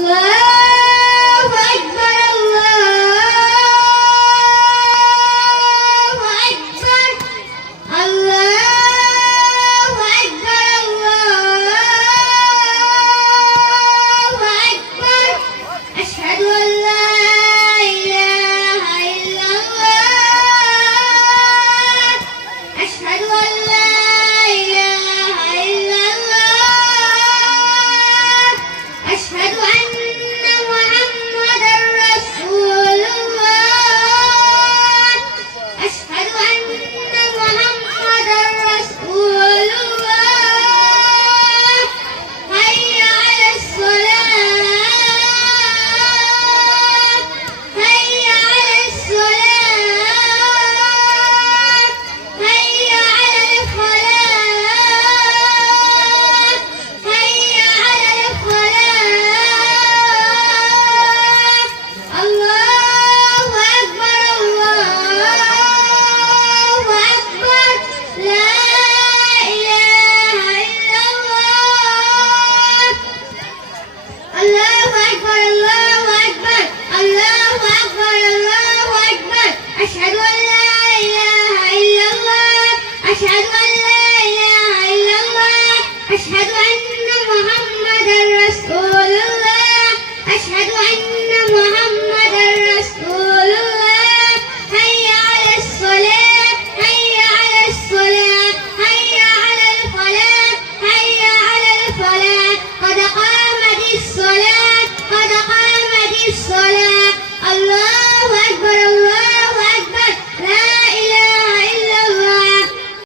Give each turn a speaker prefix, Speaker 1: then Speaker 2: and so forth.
Speaker 1: الله الله أكبر الله أكبر الله أكبر الله أكبر. أشهد أن لا إله إلا الله أشهد أن لا إله إلا الله أشهد أن محمدا رسول الله أشهد أن محمدا رسول الله. هيا على الصلاة هيا على الصلاة هيا على الفلاح هيا على الفلاح.